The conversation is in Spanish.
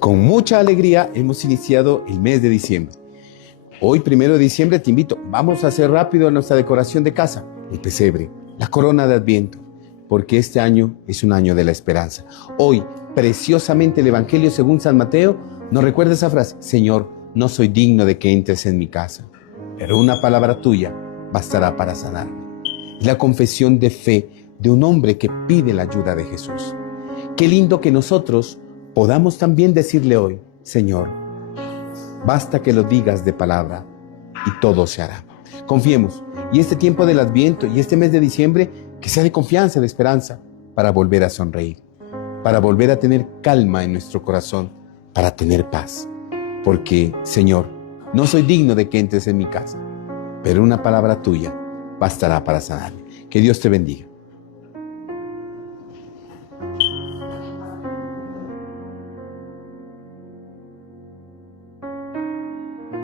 Con mucha alegría hemos iniciado el mes de diciembre. Hoy, 1 de diciembre, te invito, vamos a hacer rápido nuestra decoración de casa, el pesebre, la corona de Adviento, porque este año es un año de la esperanza. Hoy, preciosamente, el Evangelio según San Mateo nos recuerda esa frase: Señor, no soy digno de que entres en mi casa, pero una palabra tuya bastará para sanarme. Es la confesión de fe de un hombre que pide la ayuda de Jesús. Qué lindo que nosotros podamos también decirle hoy: Señor, basta que lo digas de palabra y todo se hará. Confiemos, y este tiempo del Adviento y este mes de diciembre, que sea de confianza, de esperanza, para volver a sonreír, para volver a tener calma en nuestro corazón, para tener paz. Porque, Señor, no soy digno de que entres en mi casa, pero una palabra tuya bastará para sanarme. Que Dios te bendiga.